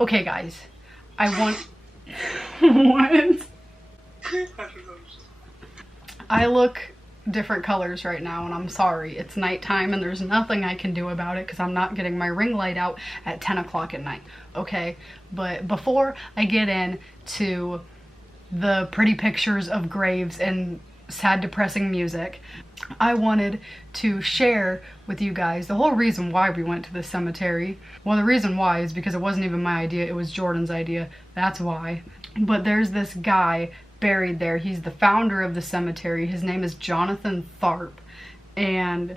Okay, guys. I want... What? I look different colors right now, and I'm sorry. It's nighttime and there's nothing I can do about it because I'm not getting my ring light out at 10 o'clock at night, okay? But before I get into the pretty pictures of graves and sad, depressing music, I wanted to share with you guys the whole reason why we went to the cemetery. Well, the reason why is because it wasn't even my idea, it was Jordan's idea. That's why. But there's this guy buried there. He's the founder of the cemetery. His name is Jonathan Tharpe. And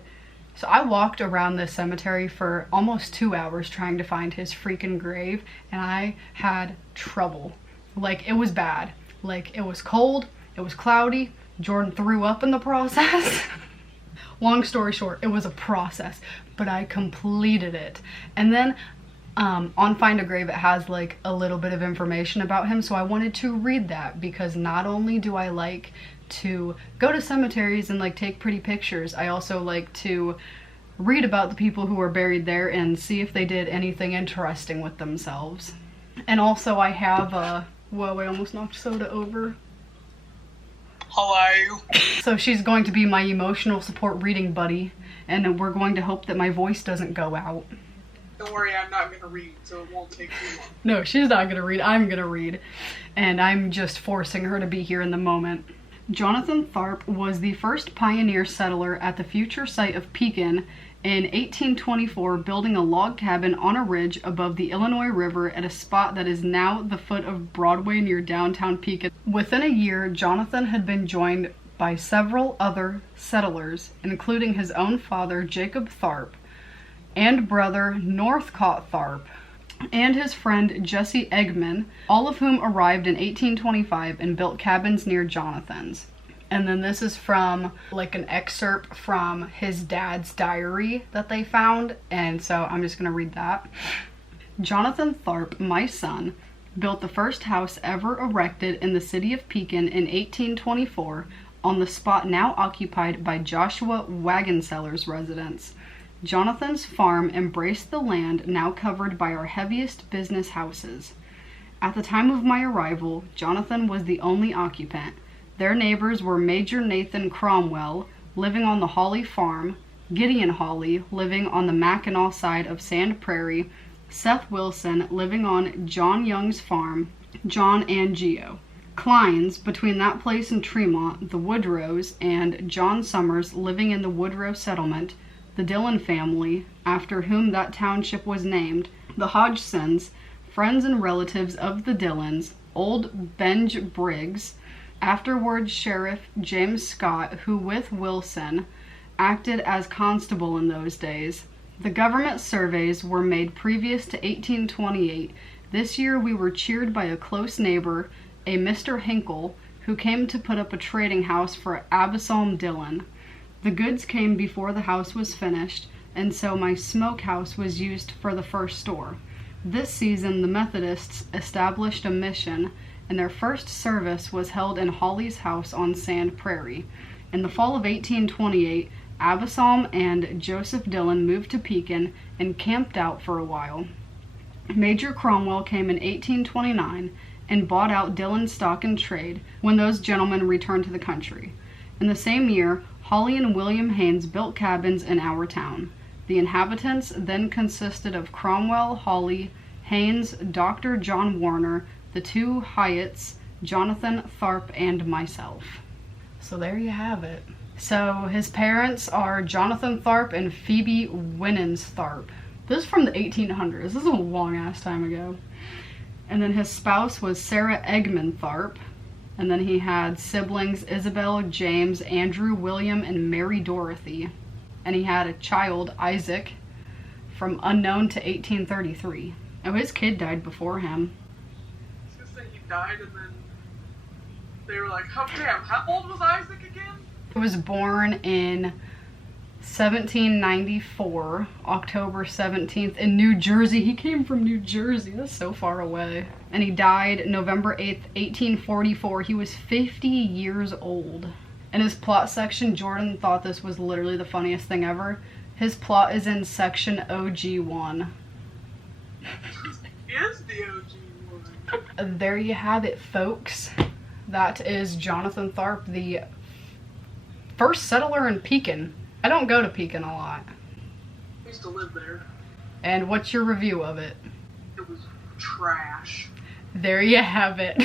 so I walked around this cemetery for almost 2 hours trying to find his freaking grave, and I had trouble. Like, it was bad. Like, it was cold, it was cloudy, Jordan threw up in the process. Long story short, it was a process, but I completed it. And then on Find a Grave, it has like a little bit of information about him, so I wanted to read that because not only do I like to go to cemeteries and like take pretty pictures, I also like to read about the people who are buried there and see if they did anything interesting with themselves. And also I have whoa, I almost knocked soda over. Hello. So she's going to be my emotional support reading buddy, and we're going to hope that my voice doesn't go out. Don't worry, I'm not going to read, so it won't take too long. No, she's not going to read. I'm going to read. And I'm just forcing her to be here in the moment. Jonathan Tharpe was the first pioneer settler at the future site of Pekin in 1824, building a log cabin on a ridge above the Illinois River at a spot that is now the foot of Broadway near downtown Pekin. Within a year, Jonathan had been joined by several other settlers, including his own father, Jacob Tharpe, and brother Northcott Tharpe, and his friend Jesse Eggman, all of whom arrived in 1825 and built cabins near Jonathan's. And then this is from like an excerpt from his dad's diary that they found, and so I'm just gonna read that. Jonathan Tharpe, my son, built the first house ever erected in the city of Pekin in 1824 on the spot now occupied by Joshua Wagonseller's residence. Jonathan's farm embraced the land now covered by our heaviest business houses. At the time of my arrival, Jonathan was the only occupant. Their neighbors were Major Nathan Cromwell, living on the Hawley farm, Gideon Hawley, living on the Mackinac side of Sand Prairie, Seth Wilson, living on John Young's farm, John and Geo. Kleins, between that place and Tremont, the Woodrows, and John Summers, living in the Woodrow settlement, the Dillon family, after whom that township was named, the Hodgsons, friends and relatives of the Dillons, old Benj Briggs, afterwards Sheriff James Scott, who with Wilson acted as constable in those days. The government surveys were made previous to 1828. This year we were cheered by a close neighbor, a Mr. Hinkle, who came to put up a trading house for Abisalm Dillon. The goods came before the house was finished, and so my smokehouse was used for the first store. This season the Methodists established a mission, and their first service was held in Hawley's house on Sand Prairie. In the fall of 1828, Abisalm and Joseph Dillon moved to Pekin and camped out for a while. Major Cromwell came in 1829 and bought out Dillon's stock in trade when those gentlemen returned to the country. In the same year, Hawley and William Haynes built cabins in our town. The inhabitants then consisted of Cromwell, Hawley, Haynes, Dr. John Warner, the two Hyatts, Jonathan Tharpe, and myself. So there you have it. So his parents are Jonathan Tharpe and Phoebe Winans Tharpe. This is from the 1800s. This is a long ass time ago. And then his spouse was Sarah Eggman Tharpe. And then he had siblings Isabel, James, Andrew, William, and Mary Dorothy. And he had a child, Isaac, from unknown to 1833. Oh, his kid died before him. He died, and then they were like, oh damn, how old was Isaac again? He was born in 1794, October 17th, in New Jersey. He came from New Jersey. That's so far away. And he died November 8th, 1844. He was 50 years old. In his plot section, Jordan thought this was literally the funniest thing ever. His plot is in section OG1. Yeah, is the OG one. There you have it, folks. That is Jonathan Tharpe, the first settler in Pekin. I don't go to Pekin a lot. I used to live there. And what's your review of it? It was trash. There you have it.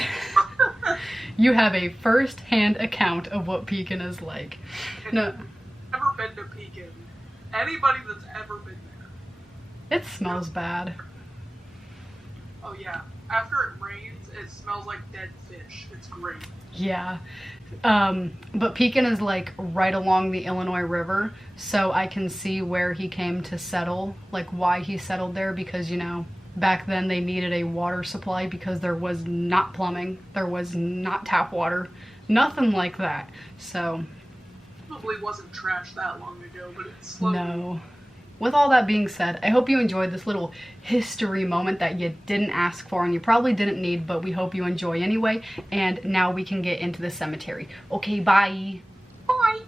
You have a first-hand account of what Pekin is like. No, Never been to Pekin. Anybody that's ever been there. it smells bad. Oh yeah. After it rains, it smells like dead fish. It's great. Yeah. But Pekin is like right along the Illinois River, so I can see where he came to settle, like why he settled there, because, you know, back then they needed a water supply because there was not plumbing, there was not tap water, nothing like that. So Probably wasn't trash that long ago, but it's slowly. no. With all that being said, I hope you enjoyed this little history moment that you didn't ask for and you probably didn't need, but we hope you enjoy anyway. And now we can get into the cemetery. Okay, bye. Bye.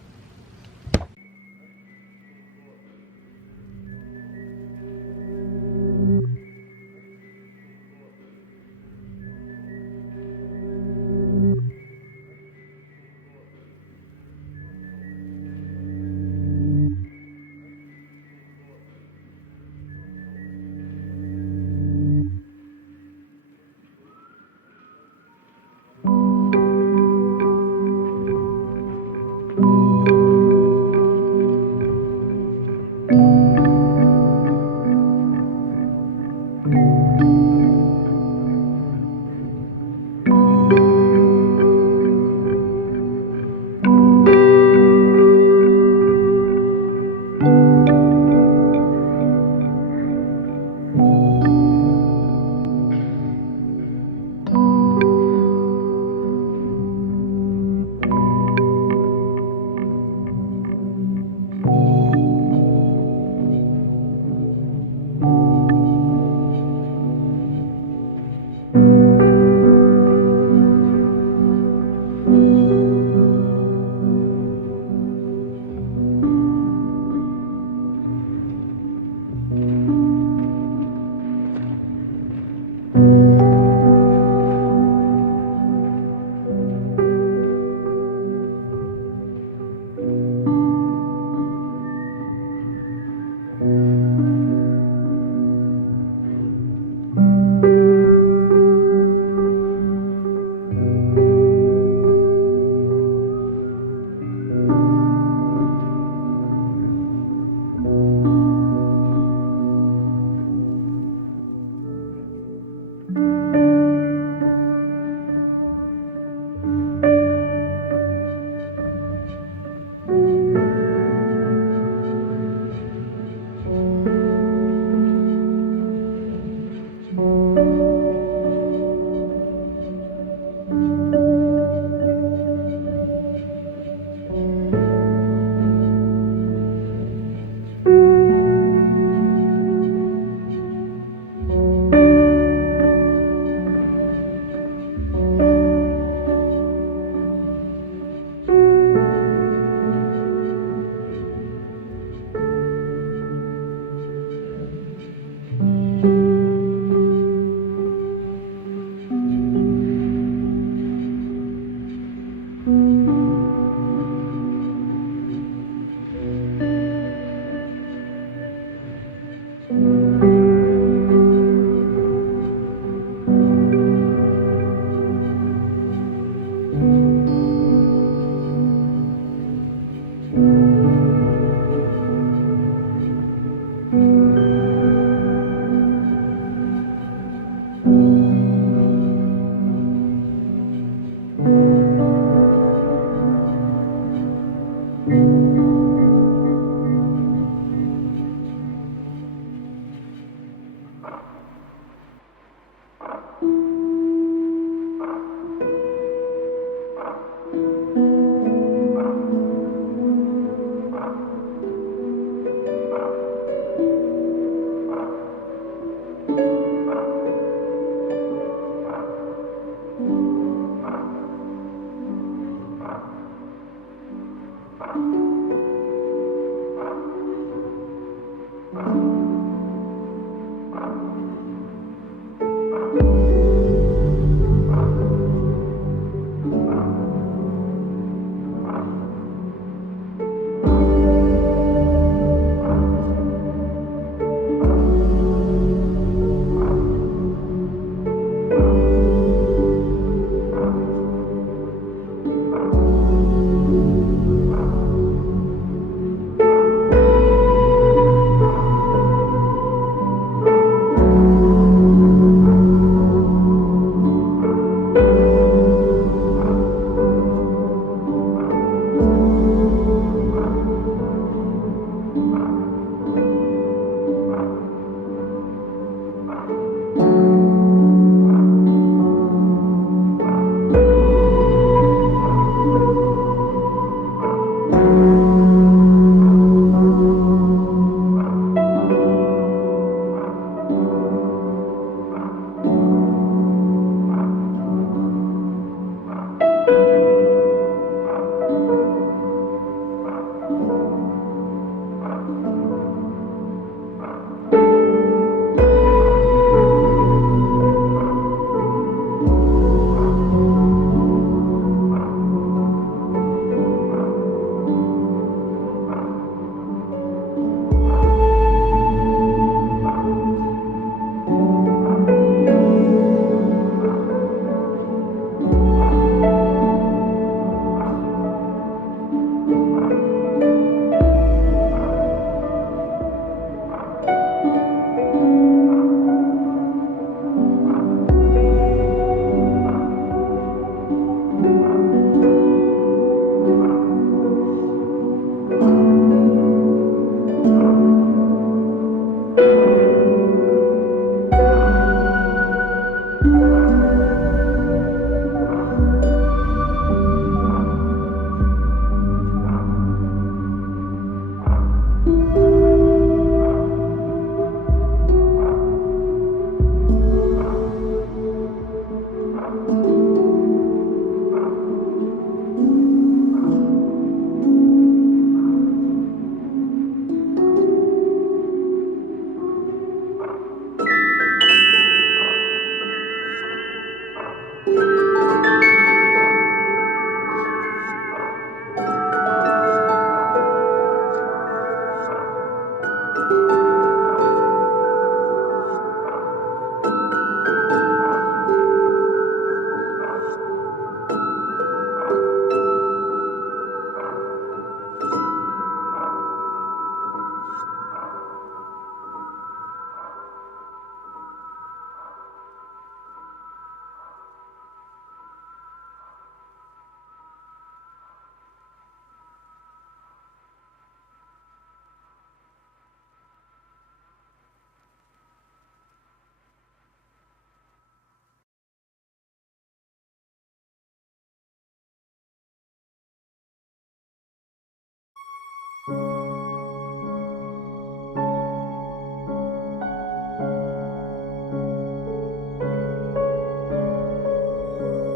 you.